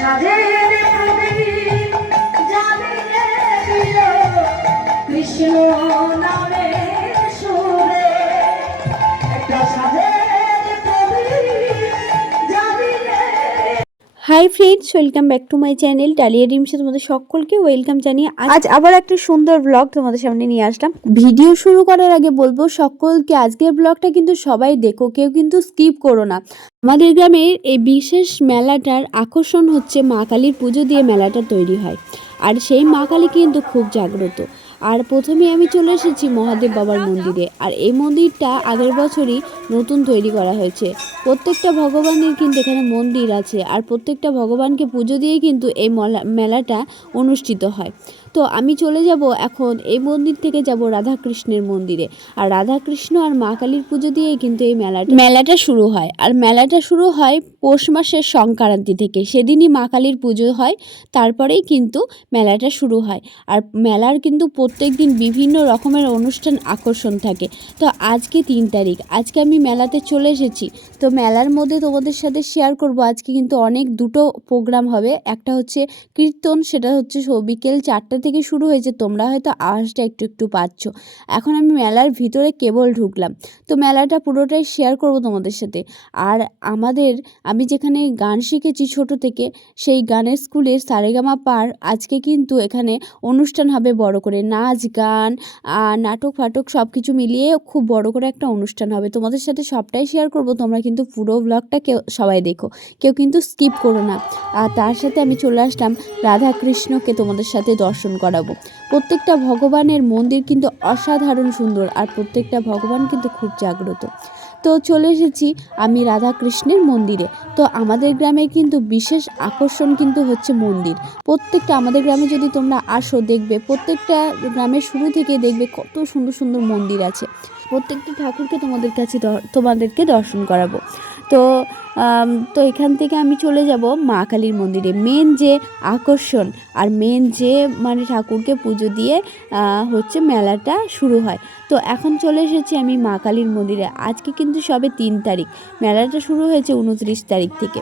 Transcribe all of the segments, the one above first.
সাজের প্রদীপ জ্বালিয়ে দিল কৃষ্ণ নামের সুরে, একটা সাজের প্রদীপ জ্বালিয়ে। Hi friends, welcome back to my channel Dalia ড্রিমসে তোমাদের সকলকে ওয়েলকাম জানিয়ে আজ আবার একটা সুন্দর ব্লগ তোমাদের সামনে নিয়ে আসলাম। ভিডিও শুরু করার আগে বলবো সকলকে আজকের ব্লগটা কিন্তু সবাই দেখো, কেউ কিন্তু স্কিপ করো না। আমাদের গ্রামের এই বিশেষ মেলাটার আকর্ষণ হচ্ছে মা কালীর পুজো দিয়ে মেলাটা তৈরি হয়, আর সেই মা কালী কিন্তু খুব জাগ্রত। আর প্রথমে আমি চলে এসেছি মহাদেব বাবার মন্দিরে, আর এই মন্দিরটা আগের বছরই নতুন তৈরি করা হয়েছে। প্রত্যেকটা ভগবানের কিন্তু এখানে মন্দির আছে, আর প্রত্যেকটা ভগবানকে পুজো দিয়ে কিন্তু এই মেলাটা অনুষ্ঠিত হয়। তো আমি চলে যাব এখন এই মন্দির থেকে যাব রাধাকৃষ্ণের মন্দিরে, আর রাধাকৃষ্ণ আর মা কালীর পুজো দিয়েই কিন্তু এই মেলাটা শুরু হয়। আর মেলাটা শুরু হয় পৌষ মাসের সংক্রান্তি থেকে, সেদিনই মা কালীর পুজো হয়, তারপরেই কিন্তু মেলাটা শুরু হয়। আর মেলার কিন্তু প্রত্যেক দিন বিভিন্ন রকমের অনুষ্ঠান আকর্ষণ থাকে। তো আজকে 3 তারিখ, আজকে আমি মেলাতে চলে এসেছি। তো মেলার মধ্যে তোমাদের সাথে শেয়ার করব আজকে কিন্তু দুটো প্রোগ্রাম হবে। একটা হচ্ছে কীর্তন, সেটা হচ্ছে বিকেল 4টা থেকে শুরু হয়েছে, তোমরা হয়তো আওয়াজটা একটু একটু পাচ্ছ। এখন আমি মেলার ভিতরে কেবল ঢুকলাম, তো মেলাটা পুরোটাই শেয়ার করব তোমাদের সাথে। আর আমি যেখানে গান শিখেছি ছোট থেকে, সেই গানের স্কুলের সারেগামা পার আজকে কিন্তু এখানে অনুষ্ঠান হবে বড় করে, নাচ গান নাটক ফাটক সব কিছু মিলিয়ে খুব বড় করে একটা অনুষ্ঠান হবে। তোমাদের সাথে সবটাই শেয়ার করব, তোমরা কিন্তু পুরো ব্লগটা সবাই দেখো, কেউ কিন্তু স্কিপ করো না। আর তার সাথে আমি চলে আসলাম রাধাকৃষ্ণকে তোমাদের সাথে দর্শন করাবো। প্রত্যেকটা ভগবানের মন্দির কিন্তু অসাধারণ সুন্দর, আর প্রত্যেকটা ভগবান কিন্তু খুব জাগ্রত। তো চলে এসেছি আমি রাধাকৃষ্ণের মন্দিরে। তো আমাদের গ্রামে কিন্তু বিশেষ আকর্ষণ কিন্তু হচ্ছে মন্দির। প্রত্যেকটা আমাদের গ্রামে যদি তোমরা আসো, দেখবে প্রত্যেকটা গ্রামের শুরু থেকে দেখবে কত সুন্দর সুন্দর মন্দির আছে। প্রত্যেকটা ঠাকুরকে তোমাদেরকে দর্শন করাবো। তো এখান থেকে আমি চলে যাব মা কালীর মন্দিরে। মেন যে আকর্ষণ আর মেন যে ঠাকুরকে পুজো দিয়ে হচ্ছে মেলাটা শুরু হয়। তো এখন চলে এসেছি আমি মা কালীর মন্দিরে। আজকে কিন্তু সবে 3 তারিখ, মেলাটা শুরু হয়েছে 29 তারিখ থেকে,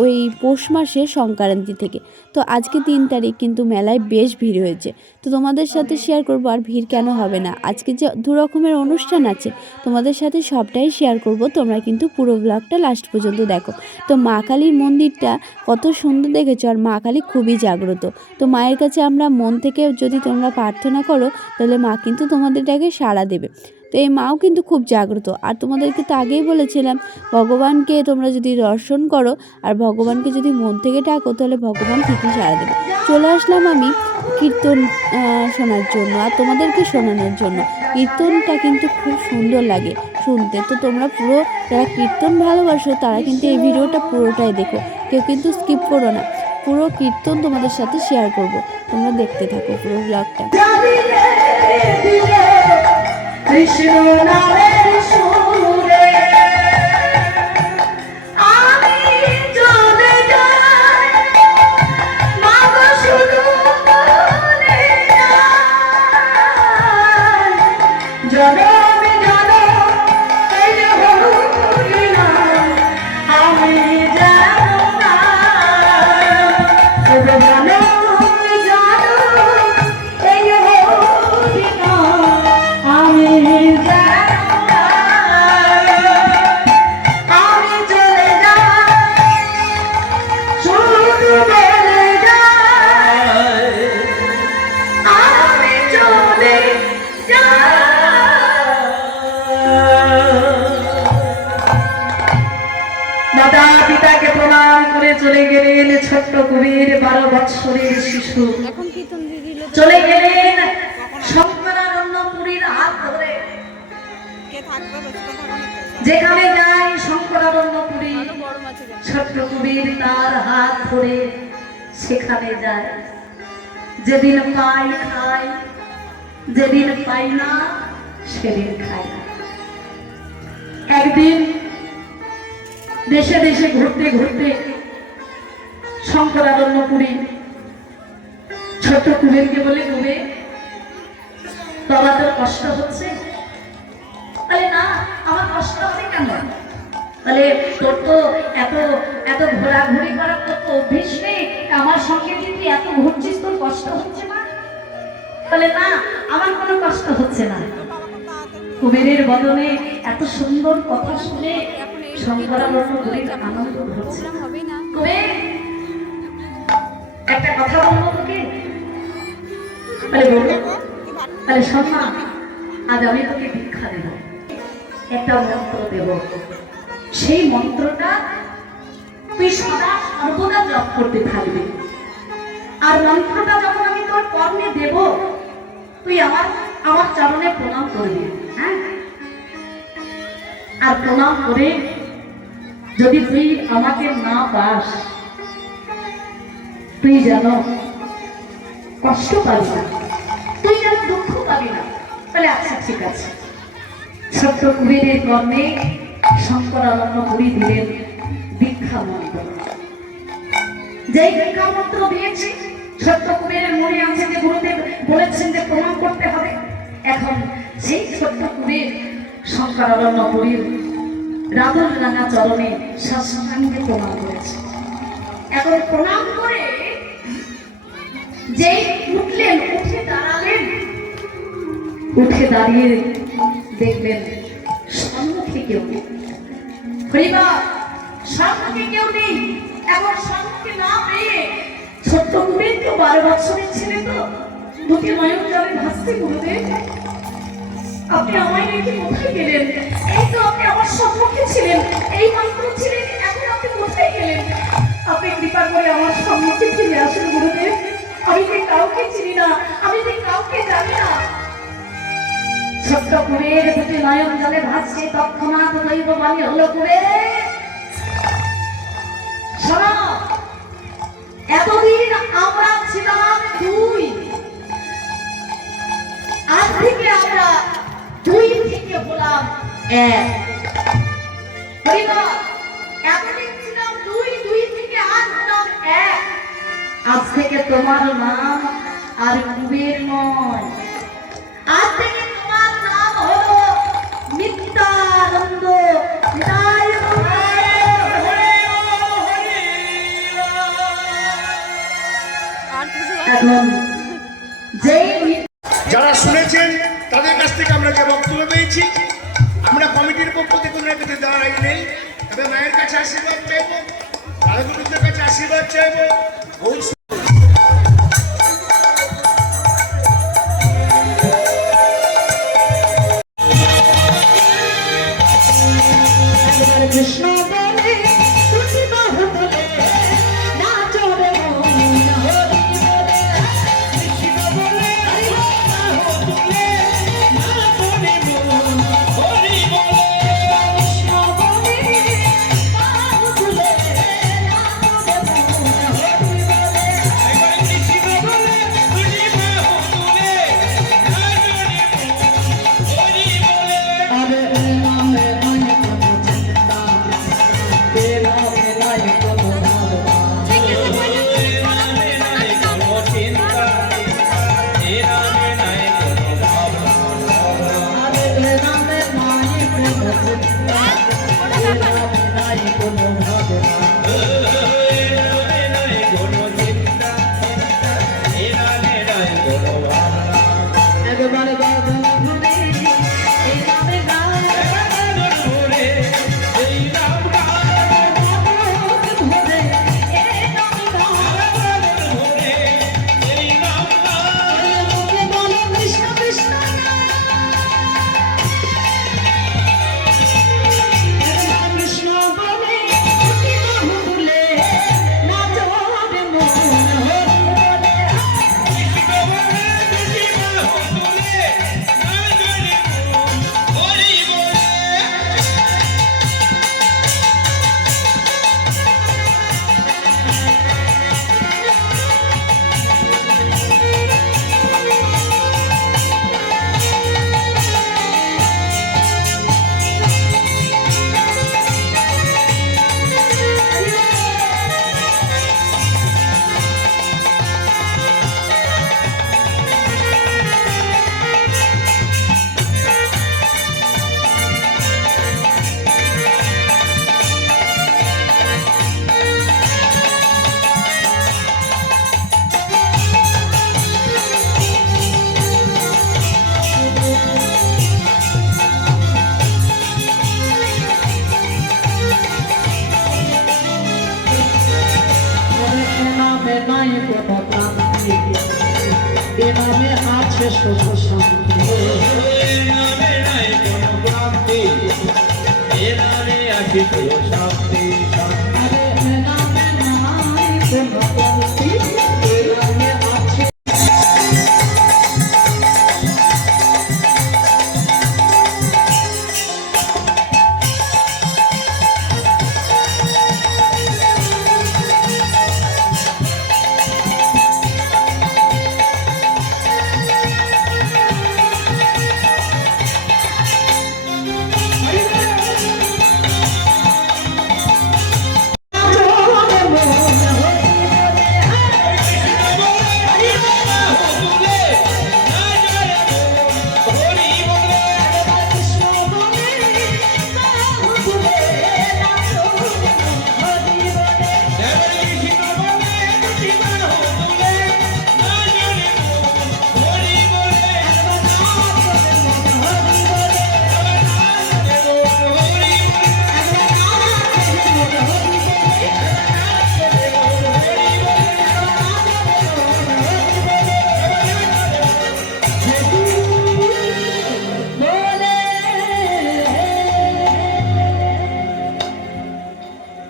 ওই পৌষ মাসের সংক্রান্তি থেকে। তো আজকে 3 তারিখ, কিন্তু মেলায় বেশ ভিড় হয়েছে। তো তোমাদের সাথে শেয়ার করবো, আর ভিড় কেন হবে না। আজকে যে 2 রকমের অনুষ্ঠান আছে, তোমাদের সাথে সবটাই শেয়ার করব। তোমরা কিন্তু পুরো ব্লগটা লাস্ট পর্যন্ত দেখো। তো মা কালীর মন্দিরটা কত সুন্দর দেখেছো, আর মা কালী খুবই জাগ্রত। তো মায়ের কাছে আমরা মন থেকে যদি তোমরা প্রার্থনা করো, তাহলে মা কিন্তু তোমাদেরটাকে সাড়া দেবে। তো এই মাও কিন্তু খুব জাগ্রত। আর তোমাদেরকে তো আগেই বলেছিলাম, ভগবানকে তোমরা যদি দর্শন করো আর ভগবানকে যদি মন থেকে ডাকো, তাহলে ভগবান ঠিকই সাড়া দেবে। চলে আসলাম আমি কীর্তন শোনার জন্য আর তোমাদেরকে শোনানোর জন্য। কীর্তনটা কিন্তু খুব সুন্দর লাগে শুনতে। তো তোমরা পুরো যারা কীর্তন ভালোবাসো, তারা কিন্তু এই ভিডিওটা পুরোটাই দেখো, কেউ কিন্তু স্কিপ করো না। পুরো কীর্তন তোমাদের সাথে শেয়ার করব, তোমরা দেখতে থাকো পুরো ব্লগটা। কৃষ্ণ নামের সুরে আমি চলে যাই, মাগো শুধু বলে যাই, জনমে জনম এই হরি নাম আমি জানো না, তবে জনমে জনম এই হরি নাম আমি জানো না, আমি চলে যাই, শুধু বলে যাই, আমি চলে যাই। মাতা পিতাকে প্রণাম করে চলে গেলেন ছোট্ট কবির 12 বৎসরের শিশু। চলে গেলেন শঙ্করারণ্যপুরীর হাত ধরে। যেখানে যায় শঙ্করারণ্যপুরী, ছোট্ট কবির তার হাত ধরে সেখানে যায়। যেদিন পাই খাই, যেদিন পাই না সেদিন খাই না। একদিন দেশে দেশে ঘুরতে ঘুরতে শঙ্করারণ্যপুরী ছোট্ট কুবেরকে বলে, কুবের বাবা তোর কষ্ট হচ্ছে? বলে না, আমার কষ্ট হবে কেন? বলে তোর তো এত এত ঘোরাঘুরি করার তো অভ্যেস এত ঘুরছিস, তোর কষ্ট হচ্ছে না? বলে না, আমার কোনো কষ্ট হচ্ছে না। কুবেরের বদনে এত সুন্দর কথা শুনে শঙ্করাচার্যের আনন্দ হচ্ছে। কুবের, একটা কথা বলবো তোকে। বলে বলবো। তাহলে শোন না, আজ আমি তোকে দীক্ষা দেব, একটা মন্ত্র দেব। সেই মন্ত্রটা তুই সদা সর্বদা জপ করতে থাকবি। আর মন্ত্রটা যখন আমি তোর কর্ণে দেব, তুই আমার চরণে প্রণাম করবি। হ্যাঁ, আর প্রণাম করে যদি তুই আমাকে না পাস, তুই যেন কষ্ট পাবি না, তুই যেন দুঃখ পাবি না। বলে আচ্ছা ঠিক আছে। ছোট্ট কুবেরের কর্ণে শঙ্করানন্দ পুরী দিলেন দীক্ষা মন্ত্র। যেই দীক্ষা মন্ত্র দিয়েছি, ছোট্ট কুবেরের মনে আছে যে গুরুদেব বলেছেন যে প্রণাম করতে হবে। এখন সেই ছোট্ট কুবের শঙ্করানন্দ পুরীর রাধুর রাঙা চরণে সাষ্টাঙ্গে প্রণাম করেছে। এখন প্রণাম করে যেই উঠলেন, উঠে দাঁড়ালেন, উঠে দাঁড়িয়ে দেখলেন সম্মুখে কেউ নেই। হরিবার, সম্মুখে কেউ নেই। এখন সম্মুখে না পেয়ে ছোট্ট কুবের তো 12 বছরের ছেলে, তো দুটি নয়ন জলে ভাসছে। গুরুদেব, আপনি আমায় রেখে কোথায় গেলেন? এই তো আপনি আমার সম্মুখে ছিলেন, এই মাত্র ছিলেন, এখন আপনি কোথায় গেলেন? আপনি কৃপা করে আমার সম্মুখে ফিরে আসুন গুরুদেব। আমি যে কাউকে চিনি না, আমি যে কাউকে জানি না। ছোট্ট কুবের দুটি নয়ন জলে ভাসছে। তৎক্ষণাৎ দৈব বাণী হলো, কুবের শোনো, এতদিন আমরা ছিলাম দুই, আজ থেকে আমরা দুই থেকে হলাম এক। এতদিন ছিলাম দুই, দুই থেকে আজ হলাম এক। আজ থেকে তোমার নাম আর কুবের নয়, আজ থেকে তোমার নাম হলো নিত্যানন্দ। এখন যারা শুনেছেন তাদের কাছ থেকে আমরা যে বক্তব্য পেয়েছি, আমরা কমিটির পক্ষ থেকে ওনার কাছে দাঁড়াই নেই, তবে মায়ের কাছে আশীর্বাদ চাইব, রাধাগুরুদের কাছে আশীর্বাদ চাইব। কৃষ্ণ বলে তুই বাহু বলে না চলে নামে নাই কোনো ক্রান্তি, এ নামে আছে সুখ শান্তি। এ নামে নাই কোনো ক্রান্তি, এ নামে আছে সুখ শান্তি। আরে এ নামে নাই কোনো ক্রান্তি, এ নামে আছে।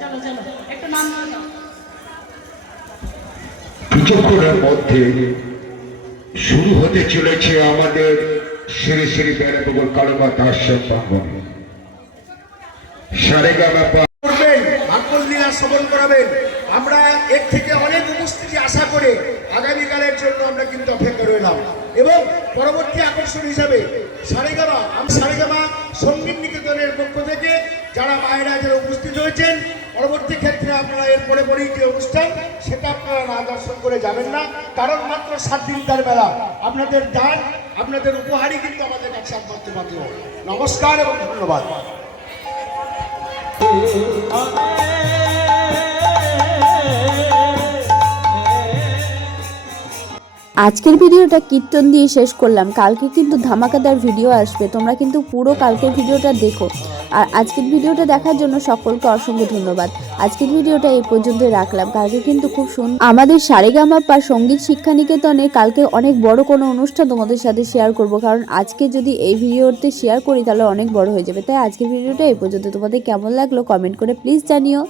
চলো চলো একটু নাম বলে দাও। কিছুক্ষণের মধ্যে শুরু হতে চলেছে আমাদের শ্রী শ্রী বেড়াবল কালমা দার্শন প্রাঙ্গণে সারেগামা করবেন, ভাগবত লীলা শ্রবণ করাবেন। আমরা এর থেকে অনেক উপস্থিতি আশা করে আগামীকালের জন্য আমরা কিন্তু অপেক্ষা রইলাম। এবং পরবর্তী আকর্ষণ হিসাবে সারেগামা সঙ্গীত নিকেতনের পক্ষ থেকে যারা মায়েরা যারা উপস্থিত হয়েছেন, পরবর্তী ক্ষেত্রে আপনারা এর পরে পরেই যে অনুষ্ঠান সেটা আপনারা না দর্শন করে যাবেন না, কারণ মাত্র 7 দিন তার বেলা। আপনাদের দান, আপনাদের উপহারই কিন্তু আমাদের কাছে একমাত্র পাত্র। নমস্কার এবং ধন্যবাদ। আজকের ভিডিওটা কীর্তন দিয়ে শেষ করলাম। কালকে কিন্তু ধামাকাদার ভিডিও আসবে, তোমরা কিন্তু পুরো কালকের ভিডিওটা দেখো। আর আজকের ভিডিওটা দেখার জন্য সকলকে অসংখ্য ধন্যবাদ। আজকের ভিডিওটা এই পর্যন্ত রাখলাম। কালকে কিন্তু খুব সুন্দর আমাদের সারেগামাপা সঙ্গীত শিক্ষা নিকেতনে কালকে অনেক বড় কোনো অনুষ্ঠান তোমাদের সাথে শেয়ার করব, কারণ আজকে যদি এই ভিডিওতে শেয়ার করি তাহলে অনেক বড় হয়ে যাবে। তাই আজকের ভিডিওটা এই পর্যন্ত। তোমাদের কেমন লাগলো কমেন্ট করে প্লিজ জানিও।